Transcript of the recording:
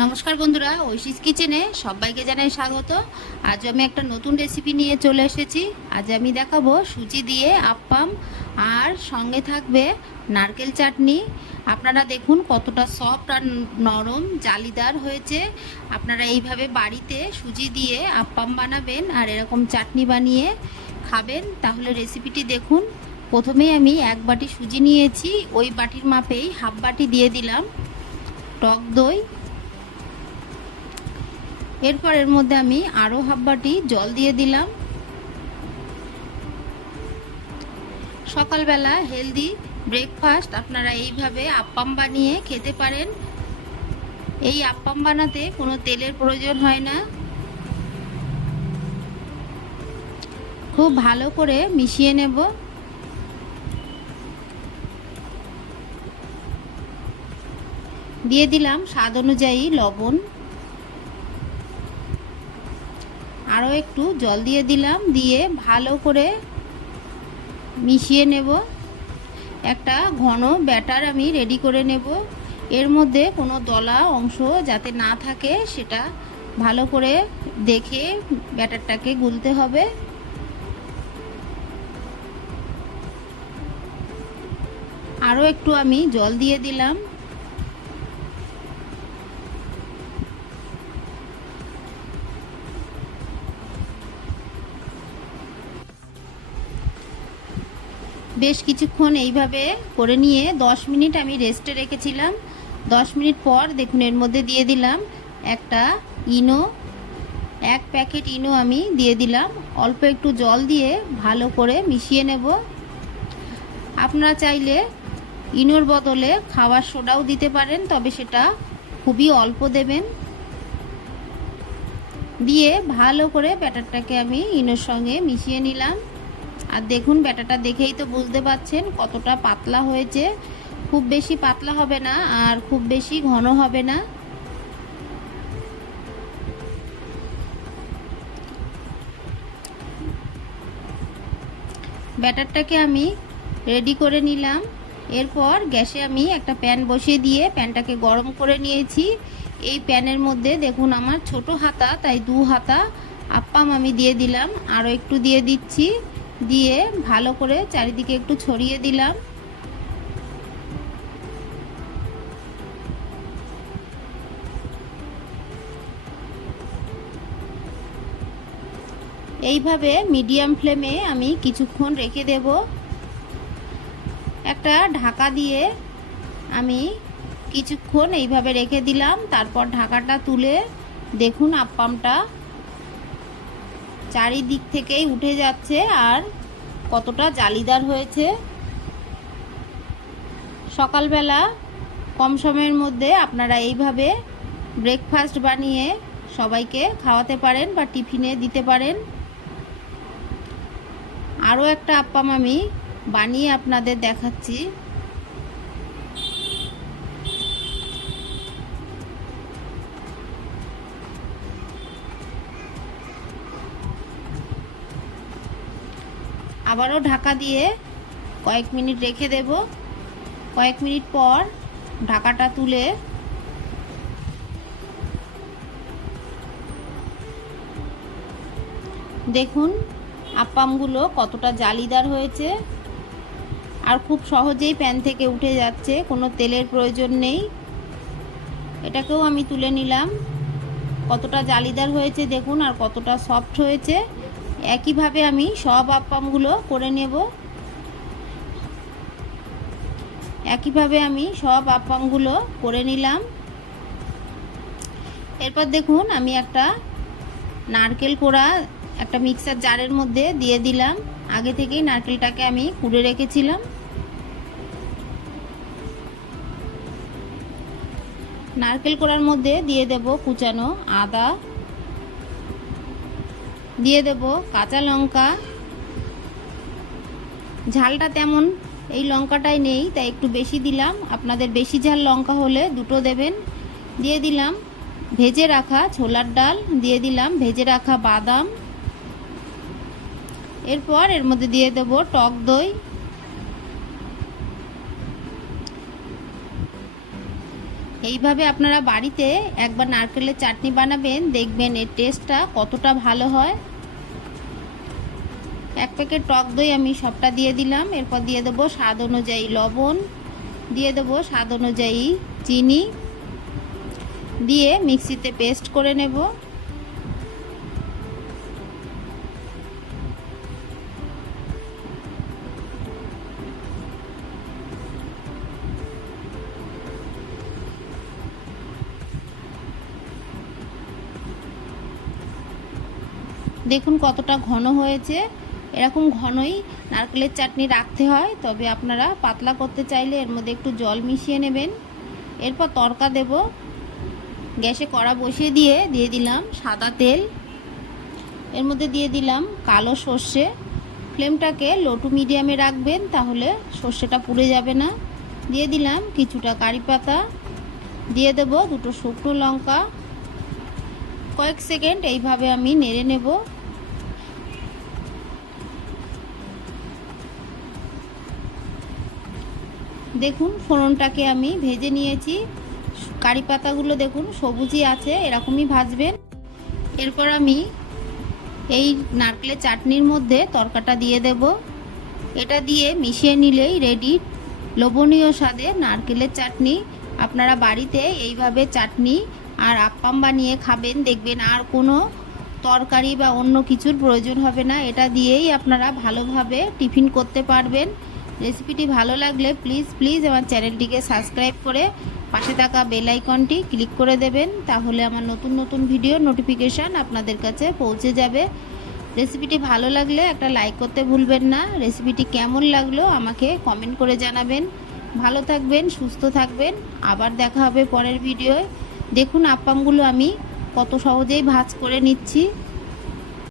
নমস্কার বন্ধুরা, ঐশীস কিচেনে সবাইকে জানাই স্বাগত। আজ আমি একটা নতুন রেসিপি নিয়ে চলে এসেছি। আজ আমি দেখাবো সুজি দিয়ে আপ্পাম, আর সঙ্গে থাকবে নারকেল চাটনি। আপনারা দেখুন কতটা সফট আর নরম জালিদার হয়েছে। আপনারা এইভাবে বাড়িতে সুজি দিয়ে আপ্পাম বানাবেন আর এরকম চাটনি বানিয়ে খাবেন। তাহলে রেসিপিটি দেখুন। প্রথমেই আমি এক বাটি সুজি নিয়েছি, ওই বাটির মাপেই হাফ বাটি দিয়ে দিলাম টক দই। এরপর এর মধ্যে আমি আরও হাফ বাটি জল দিয়ে দিলাম। সকালবেলা হেলদি ব্রেকফাস্ট আপনারা এইভাবে আপ্পাম বানিয়ে খেতে পারেন। এই আপ্পাম বানাতে কোনো তেলের প্রয়োজন হয় না। খুব ভালো করে মিশিয়ে নেব। দিয়ে দিলাম স্বাদ অনুযায়ী লবণ, আরও একটু জল দিয়ে দিলাম, দিয়ে ভালো করে মিশিয়ে নেব। একটা ঘন ব্যাটার আমি রেডি করে নেব। এর মধ্যে কোনো দলা অংশ যাতে না থাকে সেটা ভালো করে দেখে ব্যাটারটাকে গুলতে হবে। আরও একটু আমি জল দিয়ে দিলাম। বেশ কিছুক্ষণ এইভাবে করে নিয়ে 10 মিনিট আমি রেস্টে রেখেছিলাম। 10 মিনিট পর দেখুন এর মধ্যে দিয়ে দিলাম একটা ইনো, এক প্যাকেট ইনো আমি দিয়ে দিলাম। অল্প একটু জল দিয়ে ভালো করে মিশিয়ে নেব। আপনারা চাইলে ইনোর বদলে খাবার সোডাও দিতে পারেন, তবে সেটা খুবই অল্প দেবেন। দিয়ে ভালো করে ব্যাটারটাকে আমি ইনোর সঙ্গে মিশিয়ে নিলাম। আর দেখুন ব্যাটারটা দেখেই তো বুঝতে পাচ্ছেন কতটা পাতলা হয়েছে। খুব বেশি পাতলা হবে না আর খুব বেশি ঘন হবে না। ব্যাটারটাকে আমি রেডি করে নিলাম। এরপর গ্যাসে আমি একটা প্যান বসিয়ে দিয়ে প্যানটাকে গরম করে নিয়েছি। এই প্যানের মধ্যে দেখুন আমার ছোট হাতা, তাই 2 হাতা আপ্পাম আমি দিয়ে দিলাম। আরও একটু দিয়ে দিচ্ছি, দিয়ে ভালো করে চারিদিকে একটু ছড়িয়ে দিলাম। এইভাবে মিডিয়াম ফ্লেমে আমি কিছুক্ষণ রেখে দেব। একটা ঢাকা দিয়ে আমি কিছুক্ষণ এইভাবে রেখে দিলাম। তারপর ঢাকাটা তুলে দেখুন আপ্পামটা চারিদিক থেকেই উঠে যাচ্ছে আর কতটা জালিদার হয়েছে। সকালবেলা কম সময়ের মধ্যে আপনারা এইভাবে ব্রেকফাস্ট বানিয়ে সবাইকে খাওয়াতে পারেন বা টিফিনে দিতে পারেন। আরও একটা আপ্পাম আমি বানিয়ে আপনাদের দেখাচ্ছি। আবারও ঢাকা দিয়ে কয়েক মিনিট রেখে দেব। কয়েক মিনিট পর ঢাকাটা তুলে দেখুন আপ্পামগুলো কতটা জালিদার হয়েছে আর খুব সহজেই প্যান থেকে উঠে যাচ্ছে, কোনো তেলের প্রয়োজন নেই। এটাকেও আমি তুলে নিলাম। কতটা জালিদার হয়েছে দেখুন আর কতটা সফট হয়েছে। একইভাবে আমি সব আপ্পামগুলো করে নেব। একইভাবে আমি সব আপ্পামগুলো করে নিলাম। এরপর দেখুন আমি একটা নারকেল কোড়া একটা মিক্সার জারের মধ্যে দিয়ে দিলাম। আগে থেকেই নারকেলটাকে আমি কুড়ে রেখেছিলাম। নারকেল কোড়ার মধ্যে দিয়ে দেব কুচানো আদা, দিয়ে দেব কাঁচা লঙ্কা। ঝালটা তেমন এই লঙ্কাটাই নেই, তাই একটু বেশি দিলাম। আপনাদের বেশি ঝাল লঙ্কা হলে 2টো দেবেন। দিয়ে দিলাম ভেজে রাখা ছোলার ডাল, দিয়ে দিলাম ভেজে রাখা বাদাম। এরপর এর মধ্যে দিয়ে দেব টক দই, এইভাবে আপনারা বাড়িতে একবার নারকেলের চাটনি বানাবেন, দেখবেন এর টেস্টটা কতটা ভালো হয়। 1 প্যাকেট টক দই আমি সবটা দিয়ে দিলাম। এরপর দিয়ে দেবো স্বাদ অনুযায়ী লবণ, দিয়ে দেবো স্বাদ অনুযায়ী চিনি, দিয়ে মিক্সিতে পেস্ট করে নেব। দেখুন কতটা ঘন হয়েছে। এরকম ঘনই নারকেলের চাটনি রাখতে হয়, তবে আপনারা পাতলা করতে চাইলে এর মধ্যে একটু জল মিশিয়ে নেবেন। এরপর তড়কা দেব। গ্যাসে কড়া বসিয়ে দিয়ে দিলাম সাদা তেল, এর মধ্যে দিয়ে দিলাম কালো সর্ষে। ফ্লেমটাকে লো টু মিডিয়ামে রাখবেন, তাহলে সর্ষেটা পুড়ে যাবে না। দিয়ে দিলাম কিছুটা কারি পাতা, দিয়ে দেব 2টো শুকনো লঙ্কা। কয়েক সেকেন্ড এইভাবে আমি নেড়ে নেব। দেখুন ফোড়নটাকে আমি ভেজে নিয়েছি। কারি পাতাগুলো দেখুন সবুজই আছে, এরকমই ভাজবেন। এরপর আমি এই নারকেলের চাটনির মধ্যে তড়কাটা দিয়ে দেব। এটা দিয়ে মিশিয়ে নিলেই রেডি লোভনীয় স্বাদে নারকেলের চাটনি। আপনারা বাড়িতে এইভাবে চাটনি আর আপ্পাম বানিয়ে খাবেন, দেখবেন আর কোনো তরকারি বা অন্য কিছুর প্রয়োজন হবে না। এটা দিয়েই আপনারা ভালোভাবে টিফিন করতে পারবেন। রেসিপিটি ভালো লাগলে প্লিজ আমার চ্যানেলটিকে সাবস্ক্রাইব করে পাশে থাকা বেল আইকনটি ক্লিক করে দেবেন, তাহলে আমার নতুন ভিডিও নোটিফিকেশান আপনাদের কাছে পৌঁছে যাবে। রেসিপিটি ভালো লাগলে একটা লাইক করতে ভুলবেন না। রেসিপিটি কেমন লাগলো আমাকে কমেন্ট করে জানাবেন। ভালো থাকবেন, সুস্থ থাকবেন। আবার দেখা হবে পরের ভিডিওয়। দেখুন আপ্পামগুলো আমি কত সহজেই ভাজ করে নিচ্ছি।